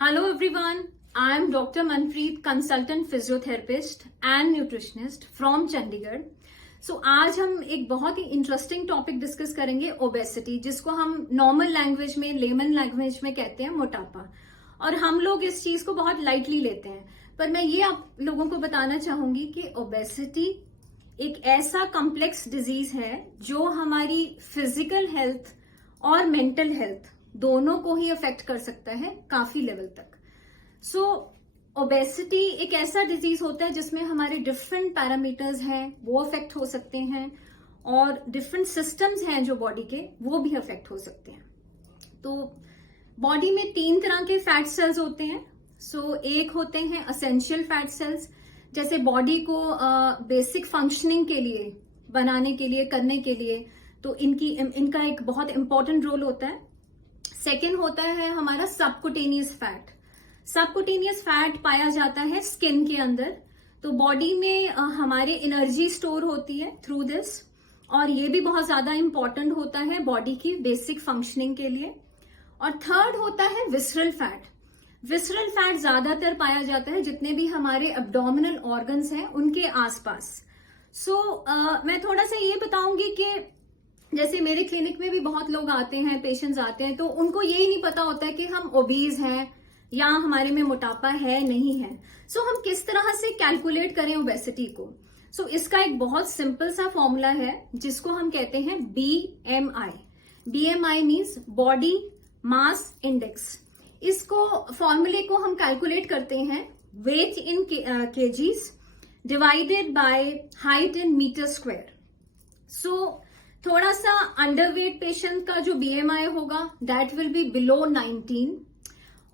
Hello everyone, I am Dr. Manpreet, consultant physiotherapist and nutritionist from Chandigarh. आज हम एक बहुत ही इंटरेस्टिंग टॉपिक डिस्कस करेंगे ओबेसिटी, जिसको हम नॉर्मल लैंग्वेज में, लेमन लैंग्वेज में कहते हैं मोटापा। और हम लोग इस चीज को बहुत लाइटली लेते हैं, पर मैं ये आप लोगों को बताना चाहूंगी कि ओबेसिटी एक ऐसा कॉम्प्लेक्स डिजीज है जो हमारी फिजिकल हेल्थ और मेंटल हेल्थ दोनों को ही अफेक्ट कर सकता है काफी लेवल तक। ओबेसिटी एक ऐसा डिजीज होता है जिसमें हमारे डिफरेंट पैरामीटर्स हैं वो अफेक्ट हो सकते हैं, और डिफरेंट सिस्टम्स हैं जो बॉडी के वो भी अफेक्ट हो सकते हैं। तो बॉडी में 3 तरह के फैट सेल्स होते हैं। एक होते हैं असेंशियल फैट सेल्स, जैसे बॉडी को बेसिक फंक्शनिंग के लिए, बनाने के लिए, करने के लिए, तो इनका एक बहुत इंपॉर्टेंट रोल होता है। सेकेंड होता है हमारा सबकुटेनियस फैट। सबकुटेनियस फैट पाया जाता है स्किन के अंदर, तो बॉडी में हमारे एनर्जी स्टोर होती है थ्रू दिस, और ये भी बहुत ज्यादा इंपॉर्टेंट होता है बॉडी की बेसिक फंक्शनिंग के लिए। और थर्ड होता है विसरल फैट। विसरल फैट ज्यादातर पाया जाता है जितने भी हमारे एब्डोमिनल ऑर्गन्स हैं उनके आसपास। मैं थोड़ा सा ये बताऊंगी कि जैसे मेरे क्लिनिक में भी बहुत लोग आते हैं, पेशेंट्स आते हैं, तो उनको यही नहीं पता होता है कि हम ओबीज हैं या हमारे में मोटापा है नहीं है। हम किस तरह से कैलकुलेट करें ओबेसिटी को। इसका एक बहुत सिंपल सा फॉर्मूला है जिसको हम कहते हैं BMI। BMI means body mass index. इसको फॉर्मूले को हम कैलकुलेट करते हैं weight in KGs divided by height in metre square. थोड़ा सा अंडरवेट पेशेंट का जो BMI होगा दैट विल बी बिलो 19।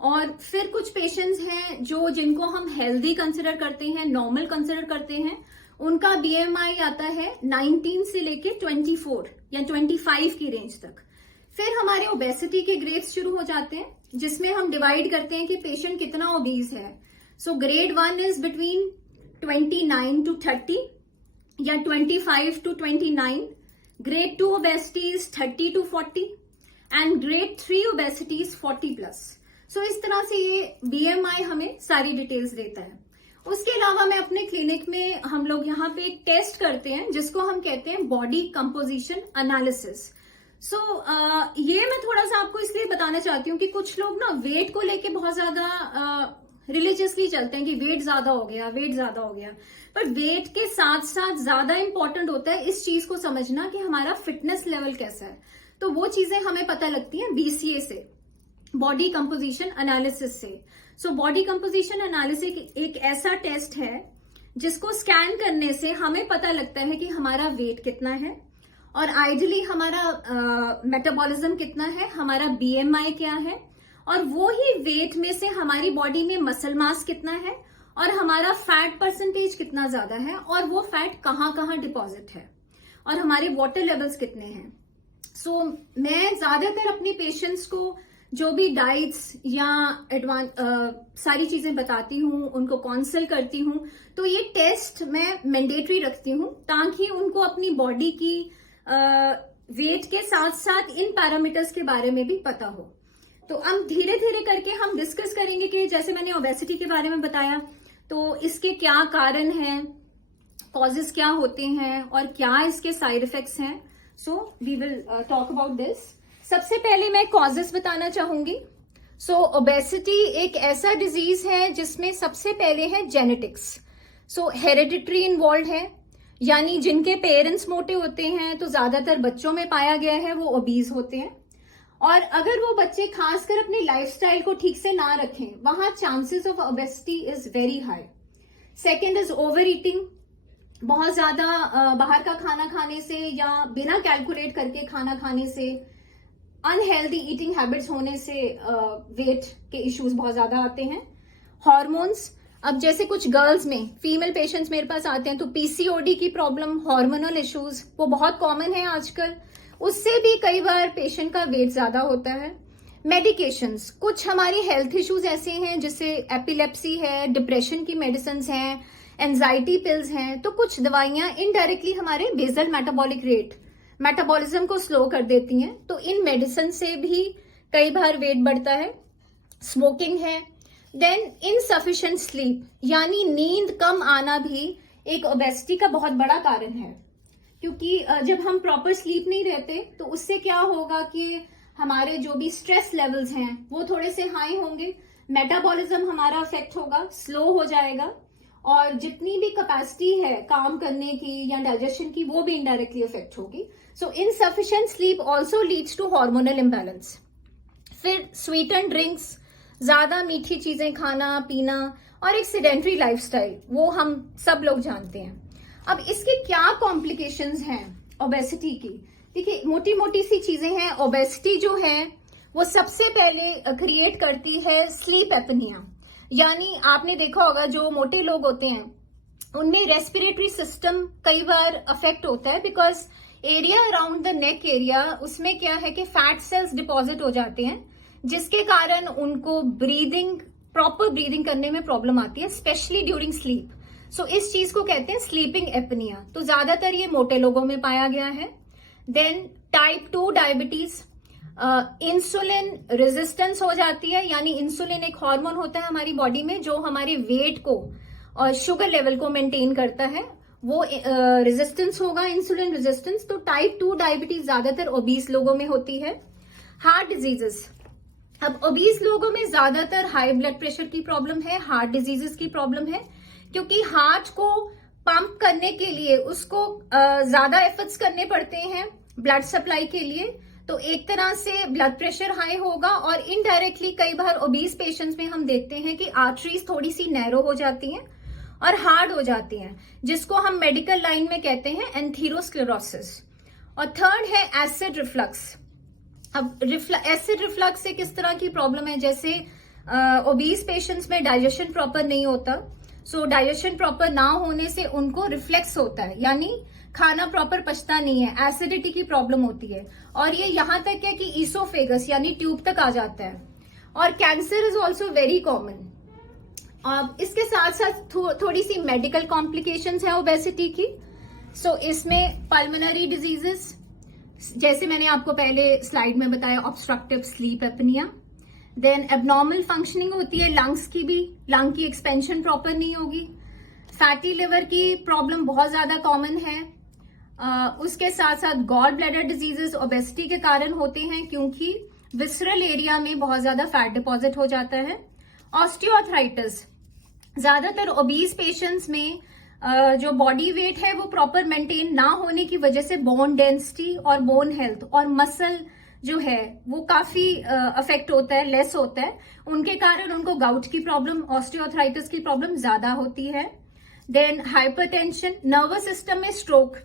और फिर कुछ पेशेंट्स हैं जिनको हम हेल्दी कंसिडर करते हैं, नॉर्मल कंसिडर करते हैं, उनका BMI आता है 19 से लेके 24 या 25 की रेंज तक। फिर हमारे ओबेसिटी के ग्रेड्स शुरू हो जाते हैं, जिसमें हम डिवाइड करते हैं कि पेशेंट कितना ओबीज है। ग्रेड 1 इज बिटवीन 29 to 30 या 25 to 29। Grade 2 obesity is 30 to 40 and Grade 3 obesity is 40+। इस तरह से ये BMI हमें सारी डिटेल्स देता है। उसके अलावा मैं अपने क्लिनिक में, हम लोग यहाँ पे एक टेस्ट करते हैं जिसको हम कहते हैं बॉडी कंपोजिशन एनालिसिस। ये मैं थोड़ा सा आपको इसलिए बताना चाहती हूँ कि कुछ लोग ना वेट को लेके बहुत ज्यादा रिलीजियसली चलते हैं कि वेट ज्यादा हो गया, वेट ज्यादा हो गया। पर वेट के साथ साथ ज्यादा इंपॉर्टेंट होता है इस चीज को समझना कि हमारा फिटनेस लेवल कैसा है। तो वो चीजें हमें पता लगती हैं BCA से, बॉडी कंपोजिशन एनालिसिस से। बॉडी कंपोजिशन एनालिसिस एक ऐसा टेस्ट है जिसको स्कैन करने से हमें पता लगता है कि हमारा वेट कितना है, और आइडियली हमारा मेटाबॉलिज्म कितना है, हमारा BMI क्या है, और वो ही वेट में से हमारी बॉडी में मसल मास कितना है, और हमारा फैट परसेंटेज कितना ज्यादा है, और वो फैट कहाँ कहाँ डिपॉजिट है, और हमारे वाटर लेवल्स कितने हैं। मैं ज्यादातर अपने पेशेंट्स को जो भी डाइट्स या सारी चीजें बताती हूँ, उनको काउंसल करती हूँ, तो ये टेस्ट मैं मैंडेटरी रखती हूँ ताकि उनको अपनी बॉडी की वेट के साथ साथ इन पैरामीटर्स के बारे में भी पता हो। तो अब धीरे धीरे करके हम डिस्कस करेंगे कि जैसे मैंने ओबेसिटी के बारे में बताया, तो इसके क्या कारण हैं, कॉजेस क्या होते हैं, और क्या इसके साइड इफेक्ट्स हैं। We will talk about this. सबसे पहले मैं कॉजेस बताना चाहूंगी। ओबेसिटी एक ऐसा डिजीज है जिसमें सबसे पहले है जेनेटिक्स। हेरिडिटरी इन्वॉल्व है, यानी जिनके पेरेंट्स मोटे होते हैं तो ज्यादातर बच्चों में पाया गया है वो ओबीज होते हैं। और अगर वो बच्चे खासकर अपनी लाइफस्टाइल को ठीक से ना रखें, वहां chances of obesity is very high. Second is over eating. बहुत ज्यादा बाहर का खाना खाने से या बिना कैलकुलेट करके खाना खाने से, अनहेल्दी ईटिंग हैबिट्स होने से वेट के इश्यूज बहुत ज्यादा आते हैं। हार्मोन्स, अब जैसे कुछ गर्ल्स में, फीमेल पेशेंट्स मेरे पास आते हैं तो PCOD की प्रॉब्लम, हार्मोनल इश्यूज, वो बहुत कॉमन है आजकल, उससे भी कई बार पेशेंट का वेट ज्यादा होता है। मेडिकेशंस, कुछ हमारी हेल्थ इश्यूज ऐसे हैं जैसे एपिलेप्सी है, डिप्रेशन की मेडिसिन हैं, एंजाइटी पिल्स हैं, तो कुछ दवाइयां इनडायरेक्टली हमारे बेसल मेटाबॉलिक रेट, मेटाबॉलिज्म को स्लो कर देती हैं, तो इन मेडिसिन से भी कई बार वेट बढ़ता है। स्मोकिंग है, देन इनसफिशिएंट स्लीप यानी नींद कम आना भी एक ओबेसिटी का बहुत बड़ा कारण है, क्योंकि जब हम प्रॉपर स्लीप नहीं रहते तो उससे क्या होगा कि हमारे जो भी स्ट्रेस लेवल्स हैं वो थोड़े से हाई होंगे, मेटाबॉलिज्म हमारा अफेक्ट होगा, स्लो हो जाएगा, और जितनी भी कैपेसिटी है काम करने की या डाइजेशन की वो भी इनडायरेक्टली अफेक्ट होगी। So insufficient sleep also leads to hormonal imbalance. फिर स्वीटेंड ड्रिंक्स, ज्यादा मीठी चीजें खाना पीना, और एक सेडेंटरी लाइफस्टाइल, वो हम सब लोग जानते हैं। अब इसके क्या कॉम्प्लिकेशंस हैं ओबेसिटी की? देखिए, मोटी मोटी सी चीजें हैं। ओबेसिटी जो है वो सबसे पहले क्रिएट करती है स्लीप एपनिया, यानी आपने देखा होगा जो मोटे लोग होते हैं उनमें रेस्पिरेटरी सिस्टम कई बार अफेक्ट होता है, because area around the neck area, उसमें क्या है कि फैट सेल्स डिपॉजिट हो जाते हैं, जिसके कारण उनको प्रॉपर ब्रीदिंग करने में प्रॉब्लम आती है, स्पेशली ड्यूरिंग स्लीप। सो इस चीज को कहते हैं स्लीपिंग एपनिया। तो ज्यादातर ये मोटे लोगों में पाया गया है। Then type 2 diabetes, insulin resistance हो जाती है, यानी इंसुलिन एक हार्मोन होता है हमारी बॉडी में जो हमारे वेट को और शुगर लेवल को मेंटेन करता है, वो रेजिस्टेंस होगा, इंसुलिन रेजिस्टेंस। तो टाइप 2 डायबिटीज ज्यादातर ओबीस लोगों में होती है। हार्ट डिजीजेस, अब ओबीस लोगों में ज्यादातर हाई ब्लड प्रेशर की प्रॉब्लम है, हार्ट डिजीजेस की प्रॉब्लम है, क्योंकि हार्ट को पंप करने के लिए उसको ज्यादा एफर्ट्स करने पड़ते हैं ब्लड सप्लाई के लिए। तो एक तरह से ब्लड प्रेशर हाई होगा, और इनडायरेक्टली कई बार ओबीस पेशेंट्स में हम देखते हैं कि आर्टरीज थोड़ी सी नैरो हो जाती हैं और हार्ड हो जाती हैं, जिसको हम मेडिकल लाइन में कहते हैं एंथीरोस्क्लेरोसिस। और थर्ड है एसिड रिफ्लक्स। अब एसिड रिफ्लक्स से किस तरह की प्रॉब्लम है? जैसे ओबीस पेशेंट्स में डाइजेशन प्रॉपर नहीं होता, सो डाइजेशन प्रॉपर ना होने से उनको रिफ्लेक्स होता है, यानी खाना प्रॉपर पचता नहीं है, एसिडिटी की प्रॉब्लम होती है, और ये यहां तक है कि ईसोफेगस यानी ट्यूब तक आ जाता है। और cancer is also very common. अब इसके साथ साथ थोड़ी सी मेडिकल कॉम्प्लिकेशंस है ओबेसिटी की। सो इसमें पल्मोनरी डिजीजेस, जैसे मैंने आपको पहले स्लाइड में बताया, obstructive sleep apnoea. Then abnormal functioning होती है लंग्स की भी, लंग की एक्सपेंशन प्रॉपर नहीं होगी। फैटी लिवर की प्रॉब्लम बहुत ज्यादा कॉमन है। उसके साथ साथ गॉल ब्लैडर डिजीजेस ओबेसिटी के कारण होते हैं, क्योंकि विसरल एरिया में बहुत ज्यादा फैट डिपॉजिट हो जाता है। ऑस्टियोआर्थराइटिस, ज्यादातर ओबीस पेशेंट्स में जो बॉडी वेट है वो प्रॉपर मेंटेन ना होने की वजह से बोन डेंसिटी और बोन हेल्थ और मसल जो है वो काफी अफेक्ट होता है, लेस होता है। उनके कारण उनको गाउट की प्रॉब्लम, ऑस्टियोआर्थराइटिस की प्रॉब्लम ज्यादा होती है। देन हाइपरटेंशन, नर्वस सिस्टम में स्ट्रोक,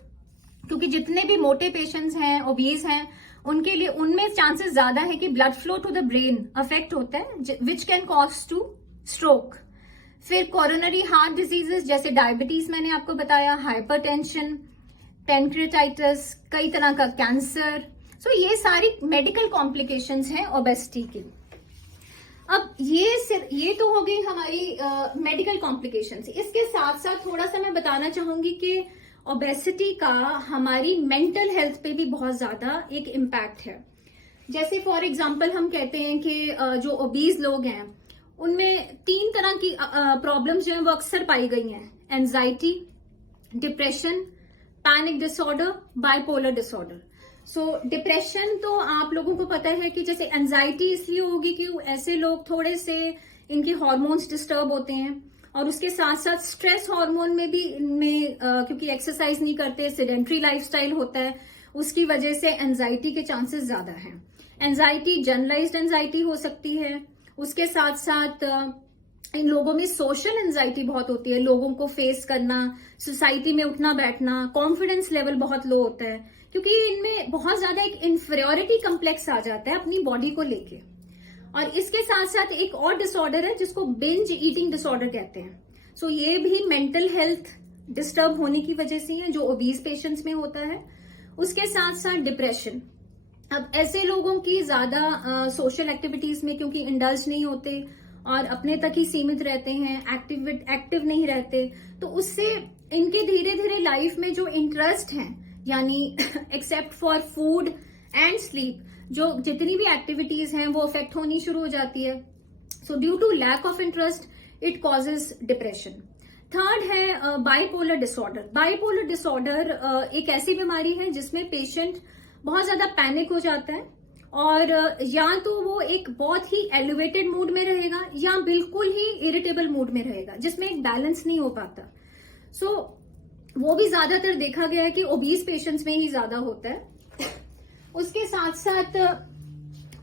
क्योंकि जितने भी मोटे पेशेंट्स हैं, ओबीस हैं, उनके लिए उनमें चांसेस ज्यादा है कि blood flow to the brain affect होता है, which can cause to stroke. फिर कोरोनरी हार्ट डिजीजेस जैसे डायबिटीज मैंने आपको बताया, हाइपरटेंशन, पेनक्रियाटाइटिस, कई तरह का कैंसर। सो ये सारी मेडिकल कॉम्प्लिकेशंस हैं ओबेसिटी की। अब ये तो हो गई हमारी मेडिकल कॉम्प्लिकेशंस। इसके साथ साथ थोड़ा सा मैं बताना चाहूंगी कि ओबेसिटी का हमारी मेंटल हेल्थ पे भी बहुत ज्यादा एक इम्पैक्ट है। जैसे फॉर एग्जांपल हम कहते हैं कि जो ओबीज लोग हैं उनमें 3 तरह की प्रॉब्लम्स जो है वो अक्सर पाई गई हैं: anxiety, depression, panic disorder, bipolar disorder. सो डिप्रेशन तो आप लोगों को पता है कि जैसे एंजाइटी इसलिए होगी कि ऐसे लोग थोड़े से इनके हार्मोन्स डिस्टर्ब होते हैं, और उसके साथ साथ स्ट्रेस हार्मोन में भी इनमें क्योंकि एक्सरसाइज नहीं करते, सेडेंटरी लाइफस्टाइल होता है, उसकी वजह से एंजाइटी के चांसेस ज्यादा हैं। एंजाइटी जनरलाइज्ड एंजाइटी हो सकती है। उसके साथ साथ इन लोगों में सोशल एंजाइटी बहुत होती है, लोगों को फेस करना, सोसाइटी में उठना बैठना, कॉन्फिडेंस लेवल बहुत लो होता है, क्योंकि इनमें बहुत ज्यादा एक इंफीरियोरिटी कम्प्लेक्स आ जाता है अपनी बॉडी को लेके। और इसके साथ साथ एक और डिसऑर्डर है जिसको बिंज ईटिंग डिसऑर्डर कहते हैं। सो ये भी मेंटल हेल्थ डिस्टर्ब होने की वजह से है, जो ओबीस पेशेंट्स में होता है। उसके साथ साथ डिप्रेशन। अब ऐसे लोगों की ज्यादा सोशल एक्टिविटीज में क्योंकि इंडल्ज नहीं होते और अपने तक ही सीमित रहते हैं, एक्टिव नहीं रहते, तो उससे इनके धीरे धीरे लाइफ में जो इंटरेस्ट हैं, यानी except for food and sleep, जो जितनी भी एक्टिविटीज हैं वो अफेक्ट होनी शुरू हो जाती है। So due to lack of interest it causes depression. Third है बाइपोलर डिसऑर्डर। बाइपोलर डिसऑर्डर एक ऐसी बीमारी है जिसमें पेशेंट बहुत ज्यादा पैनिक हो जाता है और या तो वो एक बहुत ही एलिवेटेड मूड में रहेगा या बिल्कुल ही इरिटेबल मूड में रहेगा, जिसमें एक बैलेंस नहीं हो पाता। सो वो भी ज्यादातर देखा गया है कि ओबीज पेशेंट्स में ही ज्यादा होता है। उसके साथ साथ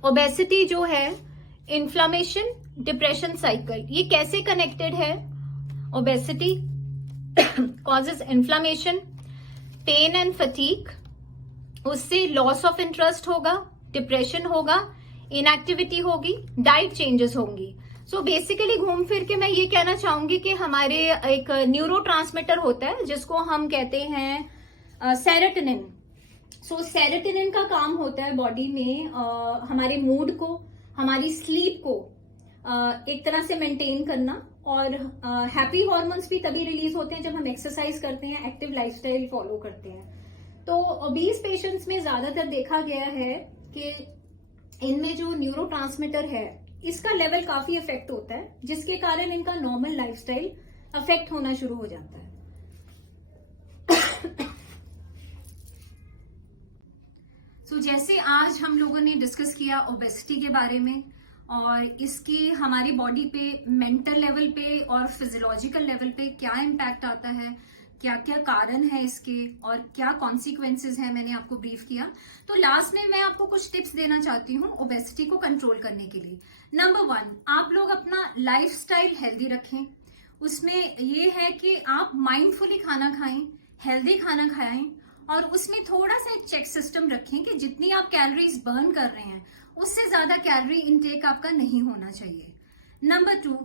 ओबेसिटी जो है, इन्फ्लामेशन, डिप्रेशन साइकिल, ये कैसे कनेक्टेड है? Obesity causes inflammation, pain and fatigue, उससे लॉस ऑफ इंटरेस्ट होगा, डिप्रेशन होगा, इनएक्टिविटी होगी, डाइट चेंजेस होंगी। सो बेसिकली घूम फिर के मैं ये कहना चाहूंगी कि हमारे एक न्यूरोट्रांसमीटर होता है जिसको हम कहते हैं सेरोटोनिन। सो सेरोटोनिन का काम होता है बॉडी में हमारे मूड को, हमारी स्लीप को एक तरह से मेंटेन करना, और हैप्पी हॉर्मोन्स भी तभी रिलीज होते हैं जब हम एक्सरसाइज करते हैं, एक्टिव लाइफस्टाइल फॉलो करते हैं। तो ओबीज पेशेंट्स में ज्यादातर देखा गया है कि इनमें जो न्यूरोट्रांसमीटर है इसका लेवल काफी अफेक्ट होता है, जिसके कारण इनका नॉर्मल लाइफस्टाइल अफेक्ट होना शुरू हो जाता है। सो जैसे आज हम लोगों ने डिस्कस किया ओबेसिटी के बारे में और इसकी हमारी बॉडी पे, मेंटल लेवल पे और फिजियोलॉजिकल लेवल पे क्या इम्पैक्ट आता है, क्या क्या कारण है इसके और क्या कॉन्सिक्वेंसेज है, मैंने आपको ब्रीफ किया। तो लास्ट में मैं आपको कुछ टिप्स देना चाहती हूँ ओबेसिटी को कंट्रोल करने के लिए। नंबर 1, आप लोग अपना लाइफस्टाइल हेल्दी रखें। उसमें ये है कि आप माइंडफुली खाना खाएं, हेल्दी खाना खाएं, और उसमें थोड़ा सा एक चेक सिस्टम रखें कि जितनी आप कैलोरीज बर्न कर रहे हैं उससे ज्यादा कैलोरी इनटेक आपका नहीं होना चाहिए। नंबर 2,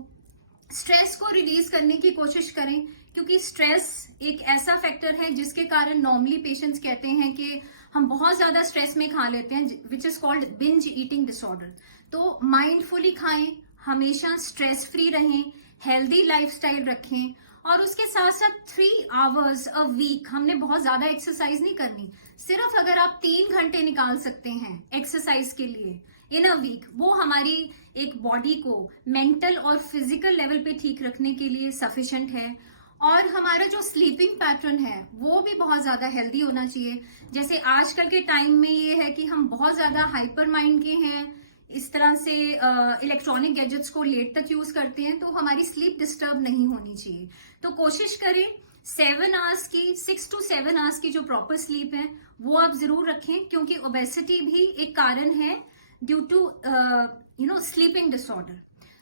स्ट्रेस को रिलीज करने की कोशिश करें, क्योंकि स्ट्रेस एक ऐसा फैक्टर है जिसके कारण नॉर्मली पेशेंट्स कहते हैं कि हम बहुत ज्यादा स्ट्रेस में खा लेते हैं, which is called binge eating disorder. तो माइंडफुली खाएं, हमेशा स्ट्रेस फ्री रहें, हेल्दी लाइफस्टाइल रखें, और उसके साथ साथ 3 आवर्स अ वीक, हमने बहुत ज्यादा एक्सरसाइज नहीं करनी, सिर्फ अगर आप 3 घंटे निकाल सकते हैं एक्सरसाइज के लिए इन अ वीक, वो हमारी एक बॉडी को मेंटल और फिजिकल लेवल पे ठीक रखने के लिए सफिशिएंट है। और हमारा जो स्लीपिंग पैटर्न है वो भी बहुत ज्यादा हेल्दी होना चाहिए। जैसे आजकल के टाइम में ये है कि हम बहुत ज्यादा हाइपर माइंड के हैं, इस तरह से इलेक्ट्रॉनिक गैजेट्स को लेट तक यूज करते हैं, तो हमारी स्लीप डिस्टर्ब नहीं होनी चाहिए। तो कोशिश करें 7 आवर्स की, 6 to 7 आवर्स की जो प्रॉपर स्लीप है वो आप जरूर रखें, क्योंकि ओबेसिटी भी एक कारण है ड्यू टू स्लीपिंग डिसऑर्डर।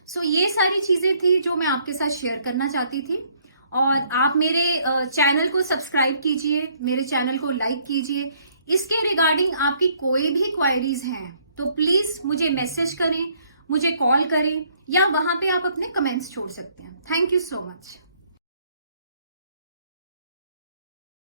सो ये सारी चीजें थी जो मैं आपके साथ शेयर करना चाहती थी। और आप मेरे चैनल को सब्सक्राइब कीजिए, मेरे चैनल को लाइक कीजिए। इसके रिगार्डिंग आपकी कोई भी क्वायरीज हैं तो प्लीज मुझे मैसेज करें, मुझे कॉल करें, या वहां पे आप अपने कमेंट्स छोड़ सकते हैं। Thank you so much.